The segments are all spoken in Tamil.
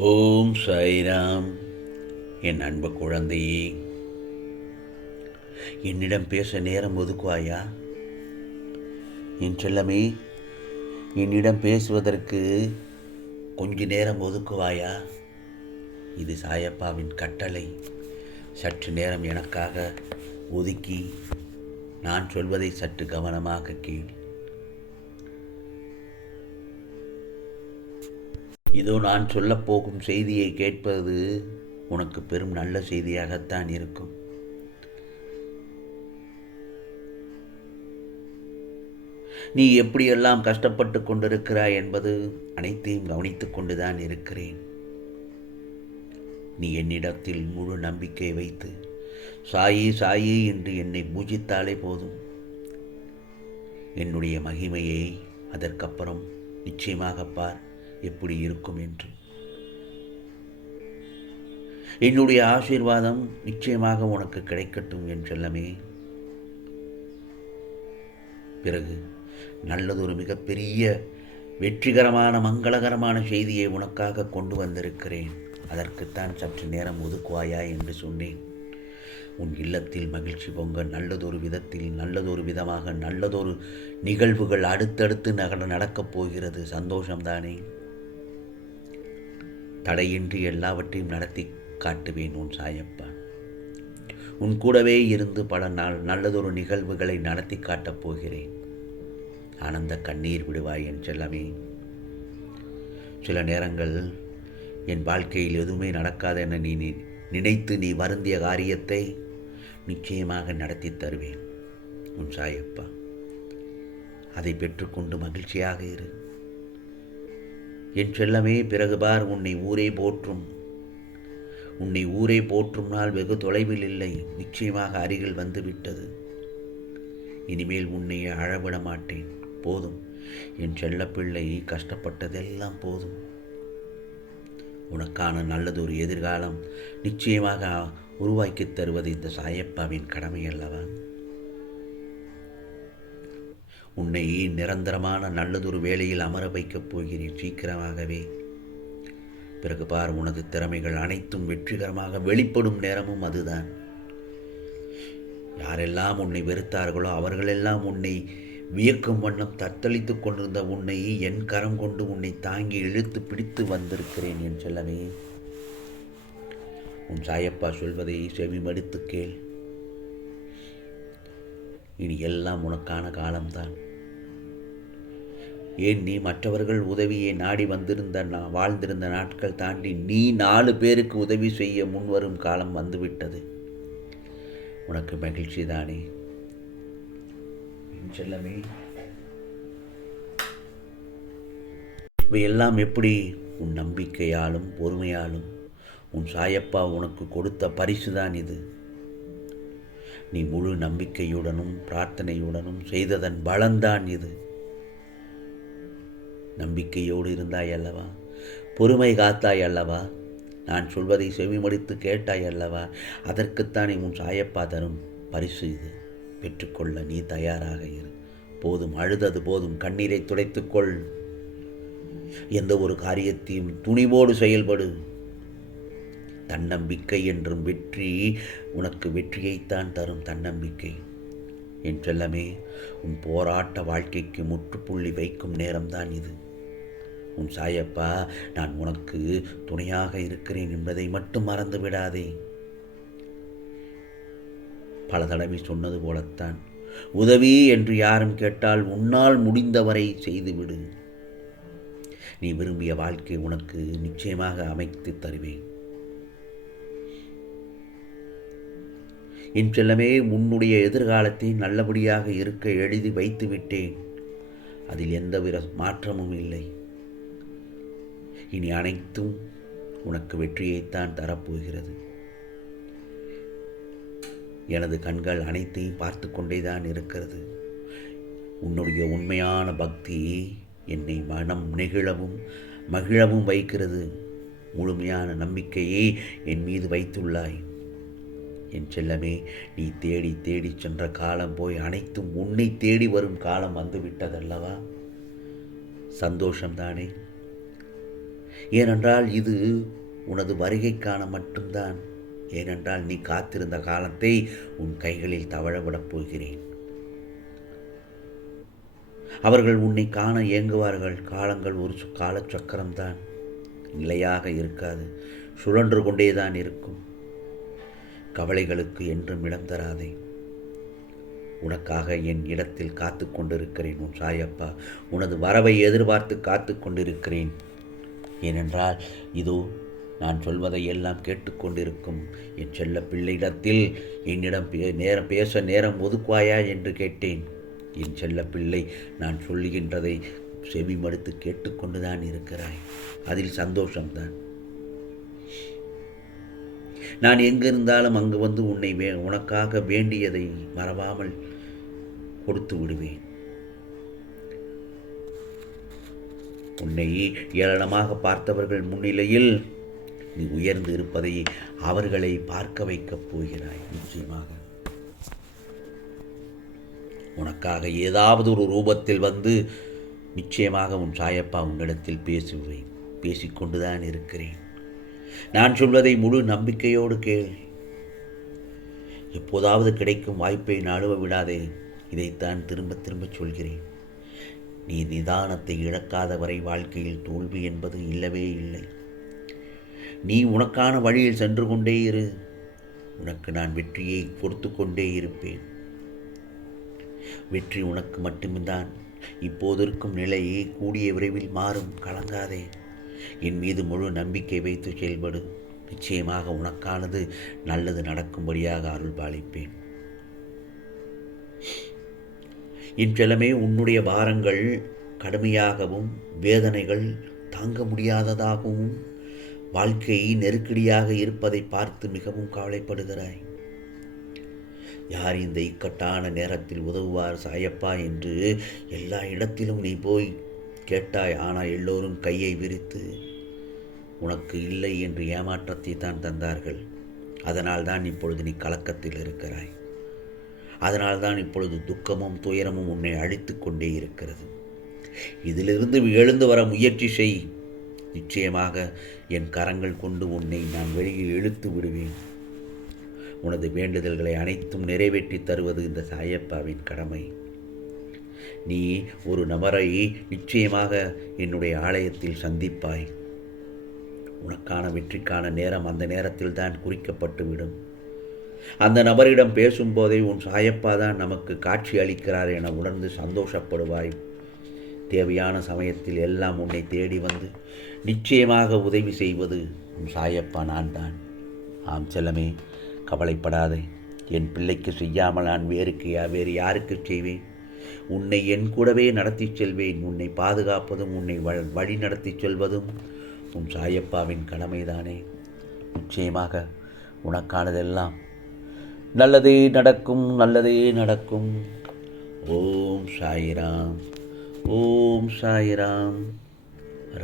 ஓம் சாய்ராம். என் அன்பு குழந்தையே, என்னிடம் பேச நேரம் ஒதுக்குவாயா? என் செல்லமே, என்னிடம் பேசுவதற்கு கொஞ்ச நேரம் ஒதுக்குவாயா? இது சாயப்பாவின் கட்டளை. சற்று நேரம் எனக்காக ஒதுக்கி நான் சொல்வதை சற்று கவனமாக கேள். இதோ நான் சொல்லப்போகும் செய்தியை கேட்பது உனக்கு பெரும் நல்ல செய்தியாகத்தான் இருக்கும். நீ எப்படியெல்லாம் கஷ்டப்பட்டு கொண்டிருக்கிறாய் என்பது அனைத்தையும் கவனித்துக் கொண்டுதான் இருக்கிறேன். நீ என்னிடத்தில் முழு நம்பிக்கை வைத்து சாயி சாயி என்று என்னை பூஜித்தாலே போதும். என்னுடைய மகிமையை அதற்கப்புறம் நிச்சயமாக பார் எப்படி இருக்கும் என்று. என்னுடைய ஆசீர்வாதம் நிச்சயமாக உனக்கு கிடைக்கட்டும் என் செல்லமே. பிறகு நல்லதொரு மிகப்பெரிய வெற்றிகரமான மங்களகரமான செய்தியை உனக்காக கொண்டு வந்திருக்கிறேன். அதற்குத்தான் சற்று நேரம் ஒதுக்குவாயா என்று சொன்னேன். உன் இல்லத்தில் மகிழ்ச்சி பொங்க நல்லதொரு விதத்தில் நல்லதொரு விதமாக நல்லதொரு நிகழ்வுகள் அடுத்தடுத்து நடக்கப் போகிறது. சந்தோஷம்தானே? தடையின்றி எல்லாவற்றையும் நடத்தி காட்டுவேன் உன் சாயப்பா. உன் கூடவே இருந்து பல நல்லதொரு நிகழ்வுகளை நடத்தி காட்டப் போகிறேன். ஆனந்த கண்ணீர் விடுவாய் என் செல்லமே. சில நேரங்கள் என் வாழ்க்கையில் எதுவுமே நடக்காதென நீ நினைத்து நீ வருந்திய காரியத்தை நிச்சயமாக நடத்தி தருவேன் உன் சாயப்பா. அதை பெற்றுக்கொண்டு மகிழ்ச்சியாக இரு என் செல்லமே. பிறகு பார், உன்னை ஊரே போற்றும். உன்னை ஊரே போற்றும் நாள் வெகு தொலைவில் இல்லை, நிச்சயமாக அருகில் வந்துவிட்டது. இனிமேல் உன்னை அழவிட மாட்டேன். போதும் என் செல்லப்பிள்ளை, கஷ்டப்பட்டதெல்லாம் போதும். உனக்கான நல்லதொரு எதிர்காலம் நிச்சயமாக உருவாக்கித் தருவது இந்த சாயப்பாவின் கடமை அல்லவா? உன்னை நிரந்தரமான நல்லதொரு வேலையில் அமர வைக்கப் போகிறேன் சீக்கிரமாகவே. பிறகு பார், உனது திறமைகள் அனைத்தும் வெற்றிகரமாக வெளிப்படும் நேரமும் அதுதான். யாரெல்லாம் உன்னை வெறுத்தார்களோ அவர்களெல்லாம் உன்னை வியக்கும் வண்ணம் தத்தளித்துக் கொண்டிருந்த உன்னை என் கரம் கொண்டு உன்னை தாங்கி இழுத்து பிடித்து வந்திருக்கிறேன் என் செல்லமே. உன் சாயப்பா சொல்வதை செவிமடுத்து கேள். இனி எல்லாம் உனக்கான காலம்தான். ஏன், நீ மற்றவர்கள் உதவியை நாடி வாழ்ந்திருந்த நாட்கள் தாண்டி நீ 4 பேருக்கு உதவி செய்ய முன்வரும் காலம் வந்துவிட்டது. உனக்கு மகிழ்ச்சி தானே செல்லமே? இவையெல்லாம் எப்படி? உன் நம்பிக்கையாலும் பொறுமையாலும் உன் சாயப்பா உனக்கு கொடுத்த பரிசுதான் இது. நீ முழு நம்பிக்கையுடனும் பிரார்த்தனையுடனும் செய்ததன் பலன்தான் இது. நம்பிக்கையோடு இருந்தாய் அல்லவா? பொறுமை காத்தாய் அல்லவா? நான் சொல்வதை செவிமடித்து கேட்டாய் அல்லவா? அதற்குத்தானே உன் சாயப்பா தரும் பரிசு இது. பெற்றுக்கொள்ள நீ தயாராக இரு. போதும், அழுதது போதும். கண்ணீரை துடைத்துக்கொள். எந்த ஒரு காரியத்தையும் துணிவோடு செயல்படு. தன்னம்பிக்கை என்றும் வெற்றி உனக்கு வெற்றியைத்தான் தரும். தன்னம்பிக்கை என் செல்லமே, உன் போராட்ட வாழ்க்கைக்கு முற்றுப்புள்ளி வைக்கும் நேரம்தான் இது. உன் சாயப்பா நான் உனக்கு துணையாக இருக்கிறேன் என்பதை மட்டும் மறந்து விடாதே. பல தடவை சொன்னது போலத்தான், உதவி என்று யாரும் கேட்டால் உன்னால் முடிந்தவரை செய்துவிடு. நீ விரும்பிய வாழ்க்கை உனக்கு நிச்சயமாக அமைத்து தருவேன் என் செல்லமே. உன்னுடைய எதிர்காலத்தை நல்லபடியாக இருக்க எழுதி வைத்து விட்டேன். அதில் எந்தவித மாற்றமும் இல்லை. இனி அனைத்தும் உனக்கு வெற்றியைத்தான் தரப்போகிறது. எனது கண்கள் அனைத்தையும் பார்த்து கொண்டேதான் இருக்கிறது. உன்னுடைய உண்மையான பக்தி என்னை மனம் நெகிழவும் மகிழவும் வைக்கிறது. முழுமையான நம்பிக்கையை என் மீது வைத்துள்ளாய் என் செல்லமே. நீ தேடி தேடி சென்ற காலம் போய் அனைத்தும் உன்னை தேடி வரும் காலம் வந்துவிட்டதல்லவா? சந்தோஷம்தானே? ஏனென்றால் இது உனது வருகைக்கான மட்டும்தான். ஏனென்றால் நீ காத்திருந்த காலத்தை உன் கைகளில் தவழவிடப் போகிறேன். அவர்கள் உன்னை காண ஏங்குவார்கள். காலங்கள் ஒரு காலச்சக்கரம்தான், நிலையாக இருக்காது, சுழன்று கொண்டேதான் இருக்கும். கவலைகளுக்கு என்றும் இடம் தராதே. உனக்காக என் இடத்தில் காத்து கொண்டிருக்கிறேன் உன் சாயப்பா. உனது வரவை எதிர்பார்த்து காத்து கொண்டிருக்கிறேன். ஏனென்றால் இதோ நான் சொல்வதை எல்லாம் கேட்டுக்கொண்டிருக்கும் என் செல்ல பிள்ளையிடத்தில் என்னிடம் பேச நேரம் ஒதுக்குவாயா என்று கேட்டேன். என் செல்ல பிள்ளை நான் சொல்லுகின்றதை செவி மடுத்து கேட்டுக்கொண்டுதான் இருக்கிறாய். அதில் சந்தோஷம்தான். நான் எங்கிருந்தாலும் அங்கு வந்து உனக்காக வேண்டியதை மறவாமல் கொடுத்து விடுவேன். உன்னை ஏளனமாக பார்த்தவர்கள் முன்னிலையில் நீ உயர்ந்து இருப்பதை அவர்களை பார்க்க வைக்கப் போகிறாய். நிச்சயமாக உனக்காக ஏதாவது ஒரு ரூபத்தில் வந்து நிச்சயமாக உன் சாயப்பா உன்னிடத்தில் பேசுவேன். பேசிக்கொண்டுதான் இருக்கிறேன். நான் சொல்வதை முழு நம்பிக்கையோடு கேள். எப்போதாவது கிடைக்கும் வாய்ப்பை நழுவ விடாதே. இதைத்தான் திரும்ப திரும்ப சொல்கிறேன். நீ நிதானத்தை இழக்காத வரை வாழ்க்கையில் தோல்வி என்பது இல்லவே இல்லை. நீ உனக்கான வழியில் சென்று கொண்டே இரு. உனக்கு நான் வெற்றியை கொடுத்து கொண்டே இருப்பேன். வெற்றி உனக்கு மட்டும்தான். இப்போது இருக்கும் நிலையை கூடிய விரைவில் மாறும். கலங்காதே. என் மீது முழு நம்பிக்கை வைத்து செயல்படு. நிச்சயமாக உனக்கானது நல்லது நடக்கும்படியாக அருள் பாலிப்பேன். என் செல்லமே, உன்னுடைய பாரங்கள் கடுமையாகவும் வேதனைகள் தாங்க முடியாததாகவும் வாழ்க்கை நெருக்கடியாக இருப்பதை பார்த்து மிகவும் கவலைப்படுகிறாய். யார் இந்த இக்கட்டான நேரத்தில் உதவுவார் சாயப்பா என்று எல்லா இடத்திலும் நீ போய் கேட்டாய். ஆனால் எல்லோரும் கையை விரித்து உனக்கு இல்லை என்று ஏமாற்றத்தை தான் தந்தார்கள். அதனால்தான் இப்பொழுது நீ கலக்கத்தில் இருக்கிறாய். அதனால்தான் இப்பொழுது துக்கமும் துயரமும் உன்னை அழித்து கொண்டே இருக்கிறது. இதிலிருந்து எழுந்து வர முயற்சி செய். நிச்சயமாக என் கரங்கள் கொண்டு உன்னை நான் வெளியில் இழுத்து விடுவேன். உனது வேண்டுதல்களை அனைத்தும் நிறைவேற்றி தருவது இந்த சாயப்பாவின் கடமை. நீ ஒரு நபரை நிச்சயமாக என்னுடைய ஆலயத்தில் சந்திப்பாய். உனக்கான வெற்றிக்கான நேரம் அந்த நேரத்தில் தான் குறிக்கப்பட்டுவிடும். அந்த நபரிடம் பேசும்போதே உன் சாயப்பா தான் நமக்கு காட்சி அளிக்கிறார் என உணர்ந்து சந்தோஷப்படுவாய். தேவையான சமயத்தில் எல்லாம் உன்னை தேடி வந்து நிச்சயமாக உதவி செய்வது உன் சாயப்பா நான் தான். ஆம் செல்லமே, கவலைப்படாதே. என் பிள்ளைக்கு செய்யாமல் நான் வேறு யாருக்கு செய்வேன்? உன்னை என் கூடவே நடத்தி செல்வேன். உன்னை பாதுகாப்பதும் உன்னை வழி நடத்தி செல்வதும் உன் சாயப்பாவின் கடமைதானே. நிச்சயமாக உனக்கானதெல்லாம் நல்லதே நடக்கும், நல்லதே நடக்கும். ஓம் சாயிராம், ஓம் சாயிராம்.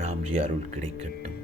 ராம்ஜி அருள் கிடைக்கட்டும்.